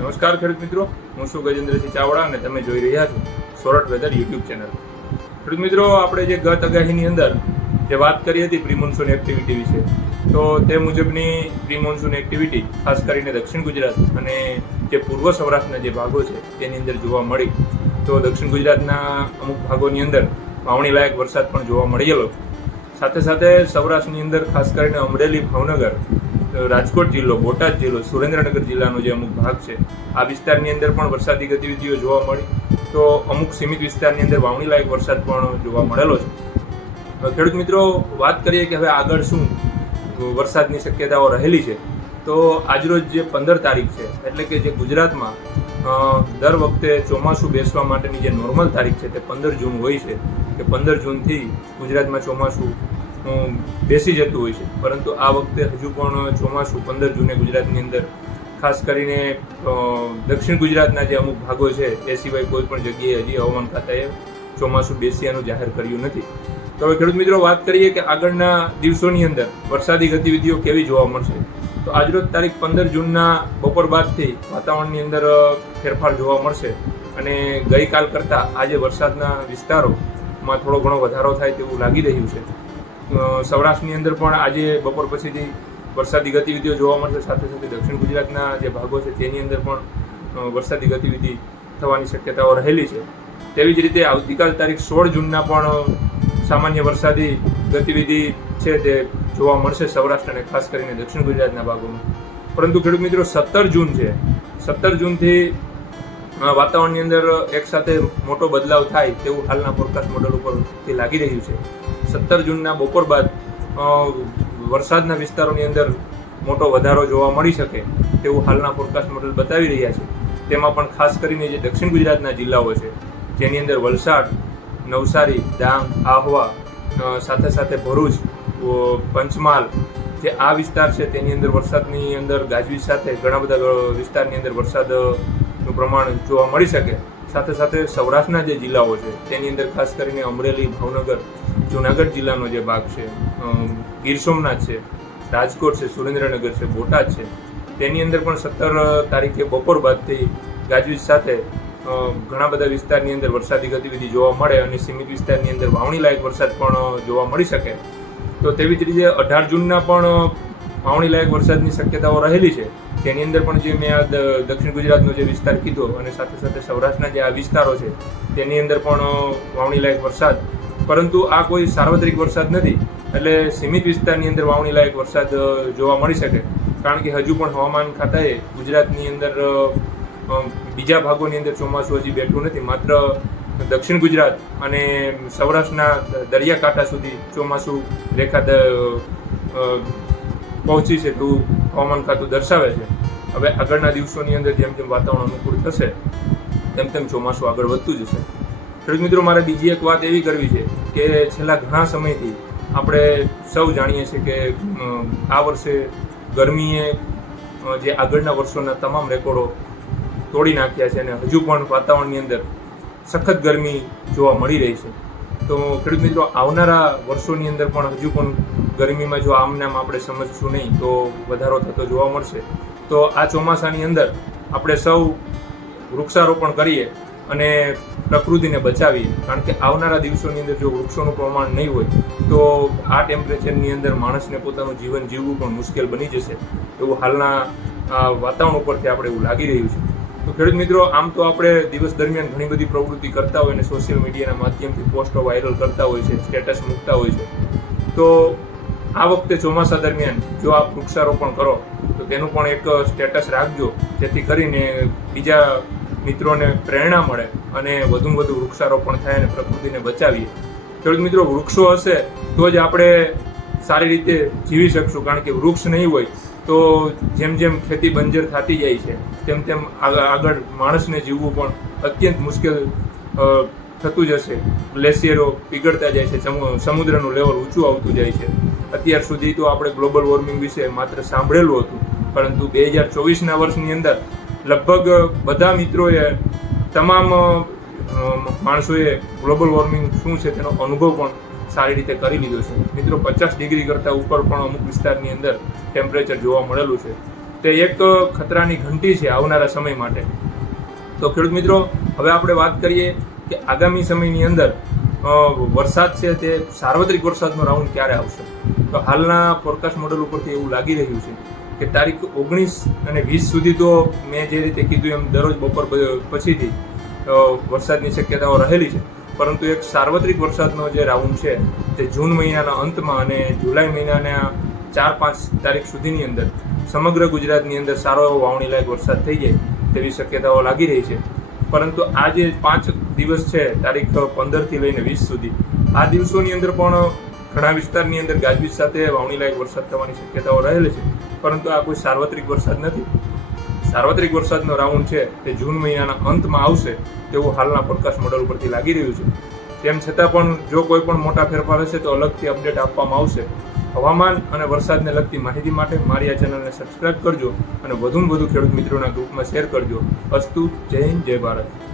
નમસ્કાર ખેડૂત મિત્રો, હું છું ગજેન્દ્રસિંહ ચાવડા અને તમે જોઈ રહ્યા છો સોરઠ વેધર યુટ્યુબ ચેનલ. ખેડૂત મિત્રો, આપણે જે ગત આગાહીની અંદર જે વાત કરી હતી પ્રિમોન્સૂન એક્ટિવિટી વિશે, તો તે મુજબની પ્રિમોન્સૂન એક્ટિવિટી ખાસ કરીને દક્ષિણ ગુજરાત અને જે પૂર્વ સૌરાષ્ટ્રના જે ભાગો છે, તેની અંદર જોવા મળી. તો દક્ષિણ ગુજરાતના અમુક ભાગોની અંદર વાવણી લાયક વરસાદ પણ જોવા મળેલો. સાથે સાથે સૌરાષ્ટ્રની અંદર ખાસ કરીને અમરેલી, ભાવનગર રાજકોટ જિલ્લો, બોટાદ જિલ્લો, સુરેન્દ્રનગર જિલ્લાનો જે અમુક ભાગ છે, આ વિસ્તારની અંદર પણ વરસાદી ગતિવિધિઓ જોવા મળી. તો અમુક સીમિત વિસ્તારની અંદર વાવણી લાયક વરસાદ પણ જોવા મળેલો છે. ખેડૂત મિત્રો, વાત કરીએ કે હવે આગળ શું વરસાદની શક્યતાઓ રહેલી છે. તો આજરોજ જે પંદર તારીખ છે, એટલે કે જે ગુજરાતમાં દર વખતે ચોમાસું બેસવા માટેની જે નોર્મલ તારીખ છે, તે પંદર જૂન હોય છે, કે પંદર જૂનથી ગુજરાતમાં ચોમાસું બેસી જતું હોય છે. પરંતુ આ વખતે હજુ પણ ચોમાસું, પંદર જૂને ગુજરાતની અંદર, ખાસ કરીને દક્ષિણ ગુજરાતના જે અમુક ભાગો છે, એ સિવાય કોઈ પણ જગ્યાએ હજી હવામાન ખાતાએ ચોમાસું બેસ્યાનું જાહેર કર્યું નથી. તો હવે ખેડૂત મિત્રો વાત કરીએ કે આગળના દિવસોની અંદર વરસાદી ગતિવિધિઓ કેવી જોવા મળશે? તો આજરોજ તારીખ પંદર જૂનના બપોર બાદથી વાતાવરણની અંદર ફેરફાર જોવા મળશે. અને ગઈકાલ કરતાં આજે વરસાદના વિસ્તારોમાં થોડો ઘણો વધારો થાય તેવું લાગી રહ્યું છે. સૌરાષ્ટ્રની અંદર પણ આજે બપોર પછીથી વરસાદી ગતિવિધિઓ જોવા મળશે, સાથે સાથે દક્ષિણ ગુજરાતના જે ભાગો છે, તેની અંદર પણ વરસાદી ગતિવિધિ થવાની શક્યતાઓ રહેલી છે. તેવી જ રીતે આવતીકાલ તારીખ સોળ જૂનના પણ સામાન્ય વરસાદી ગતિવિધિ છે તે જોવા મળશે સૌરાષ્ટ્ર અને ખાસ કરીને દક્ષિણ ગુજરાતના ભાગોમાં. પરંતુ ખેડૂત મિત્રો, સત્તર જૂન છે. સત્તર જૂનથી વાતાવરણની અંદર એક સાથે મોટો બદલાવ થાય તેવું હાલના ફોરકાસ્ટ મોડલ ઉપરથી લાગી રહ્યું છે. સત્તર જૂનના બપોર બાદ વરસાદના વિસ્તારોની અંદર મોટો વધારો જોવા મળી શકે તેવું હાલના ફોરકાસ્ટ મોડલ બતાવી રહ્યા છે. તેમાં પણ ખાસ કરીને જે દક્ષિણ ગુજરાતના જિલ્લાઓ છે, જેની અંદર વલસાડ, નવસારી, ડાંગ, આહવા સાથે સાથે ભરૂચ પંચમહાલ જે આ વિસ્તાર છે તેની અંદર વરસાદની અંદર ગાજવીજ સાથે ઘણા બધા વિસ્તારની અંદર વરસાદનું પ્રમાણ જોવા મળી શકે. સાથે સાથે સૌરાષ્ટ્રના જે જિલ્લાઓ છે તેની અંદર ખાસ કરીને અમરેલી, ભાવનગર જુનાગઢ જિલ્લાનો જે ભાગ છે ગીર સોમનાથ છે, રાજકોટ છે, સુરેન્દ્રનગર છે, બોટાદ છે, તેની અંદર પણ સત્તર તારીખે બપોર બાદથી ગાજવીજ સાથે ઘણા બધા વિસ્તારની અંદર વરસાદી ગતિવિધિ જોવા મળે અને સીમિત વિસ્તારની અંદર વાવણી લાયક વરસાદ પણ જોવા મળી શકે. તો તેવી જ રીતે અઢાર જૂનના પણ વાવણી લાયક વરસાદની શક્યતાઓ રહેલી છે. તેની અંદર પણ જે મેં આ દક્ષિણ ગુજરાતનો જે વિસ્તાર કીધો અને સાથે સાથે સૌરાષ્ટ્રના જે આ વિસ્તારો છે, તેની અંદર પણ વાવણી લાયક વરસાદ પરંતુ આ કોઈ સાર્વત્રિક વરસાદ નથી, એટલે સીમિત વિસ્તારની અંદર વાવણી લાયક વરસાદ જોવા મળી શકે. કારણ કે હજુ પણ હવામાન ખાતાએ ગુજરાતની અંદર બીજા ભાગોની અંદર ચોમાસું હજી બેઠું નથી. માત્ર દક્ષિણ ગુજરાત અને સૌરાષ્ટ્રના દરિયાકાંઠા સુધી ચોમાસું રેખા પહોંચી છે તેવું હવામાન ખાતું દર્શાવે છે. હવે આગળના દિવસોની અંદર જેમ જેમ વાતાવરણ અનુકૂળ થશે, તેમ તેમ ચોમાસું આગળ વધતું જશે. ખેડૂત મિત્રો, મારે બીજી એક વાત એવી કરવી છે કે છેલ્લા ઘણા સમયથી આપણે સૌ જાણીએ છીએ કે આ વર્ષે ગરમીએ જે આગળના વર્ષોના તમામ રેકોર્ડો તોડી નાખ્યા છે અને હજુ પણ વાતાવરણની અંદર સખત ગરમી જોવા મળી રહી છે. તો ખેડૂત મિત્રો, આવનારા વર્ષોની અંદર પણ હજુ પણ ગરમીમાં જો આમ આપણે સમજશું નહીં, તો વધારો થતો જોવા મળશે. તો આ ચોમાસાની અંદર આપણે સૌ વૃક્ષારોપણ કરીએ અને પ્રકૃતિને બચાવીએ કારણ કે આવનારા દિવસોની અંદર જો વૃક્ષોનું પ્રમાણ નહીં હોય, તો આ ટેમ્પરેચરની અંદર માણસને પોતાનું જીવન જીવવું પણ મુશ્કેલ બની જશે. એવું હાલના વાતાવરણ ઉપરથી આપણે એવું લાગી રહ્યું છે. તો ખેડૂત મિત્રો, આમ તો આપણે દિવસ દરમિયાન ઘણી બધી પ્રવૃત્તિ કરતા હોય અને સોશિયલ મીડિયાના માધ્યમથી પોસ્ટો વાયરલ કરતા હોય છે સ્ટેટસ મૂકતા હોય છે. તો આ વખતે ચોમાસા દરમિયાન જો આપ વૃક્ષારોપણ કરો, તો તેનું પણ એક સ્ટેટસ રાખજો, જેથી કરીને બીજા મિત્રોને પ્રેરણા મળે અને વધુમાં વધુ વૃક્ષારોપણ થાય અને પ્રકૃતિને બચાવીએ. ખેડૂત મિત્રો, વૃક્ષો હશે તો જ આપણે સારી રીતે જીવી શકશું. કારણ કે વૃક્ષ નહીં હોય તો જેમ જેમ ખેતી બંજર થતી જાય છે, તેમ તેમ આગળ માણસને જીવવું પણ અત્યંત મુશ્કેલ થતું જશે. ગ્લેશિયરો પીગળતા જાય છે, સમુ- સમુદ્રનું લેવલ ઊંચું આવતું જાય છે. અત્યાર સુધી તો આપણે ગ્લોબલ વોર્મિંગ વિશે માત્ર સાંભળેલું હતું. પરંતુ બે હજાર ચોવીસના વર્ષની અંદર લગભગ બધા મિત્રોએ, તમામ માણસોએ ગ્લોબલ વોર્મિંગ શું છે તેનો અનુભવ પણ સારી રીતે કરી લીધો છે. મિત્રો, પચાસ ડિગ્રી કરતાં ઉપર પણ અમુક વિસ્તારની અંદર ટેમ્પરેચર જોવા મળેલું છે. તે એક ખતરાની ઘંટી છે આવનારા સમય માટે. તો ખેડૂત મિત્રો, હવે આપણે વાત કરીએ કે આગામી સમયની અંદર વરસાદ છે તે સાર્વત્રિક વરસાદનો રાઉન્ડ ક્યારે આવશે? તો હાલના ફોરકાસ્ટ મોડલ ઉપરથી એવું લાગી રહ્યું છે કે તારીખ ઓગણીસ અને વીસ સુધી તો મેં જે રીતે કીધું એમ દરરોજ બપોર પછીથી વરસાદની શક્યતાઓ રહેલી છે. પરંતુ એક સાર્વત્રિક વરસાદનો જે રાઉન્ડ છે, તે જૂન મહિનાના અંતમાં અને જુલાઈ મહિનાના ચાર પાંચ તારીખ સુધીની અંદર સમગ્ર ગુજરાતની અંદર સારો એવો વાવણીલાયક વરસાદ થઈ જાય તેવી શક્યતાઓ લાગી રહી છે. પરંતુ આ જે પાંચ દિવસ છે, તારીખ પંદરથી લઈને વીસ સુધી, આ દિવસોની અંદર પણ ઘણા વિસ્તારની અંદર ગાજવીજ સાથે વાવણીલાયક વરસાદ થવાની શક્યતાઓ રહેલી છે. પરંતુ આ કોઈ સાર્વત્રિક વરસાદ નથી. સાર્વત્રિક વરસાદનો રાઉન્ડ છે તે જૂન મહિનાના અંતમાં આવશે તેવું હાલના પોડકાસ્ટ મોડલ ઉપરથી લાગી રહ્યું છે. તેમ છતાં પણ જો કોઈ પણ મોટા ફેરફાર હશે તો અલગથી અપડેટ આપવામાં આવશે. હવામાન અને વરસાદને લગતી માહિતી માટે મારી આ ચેનલને સબસ્ક્રાઇબ કરજો અને વધુમાં વધુ ખેડૂત મિત્રોના ગ્રુપમાં શેર કરજો. અસ્તુ, જય હિન્દ, જય ભારત.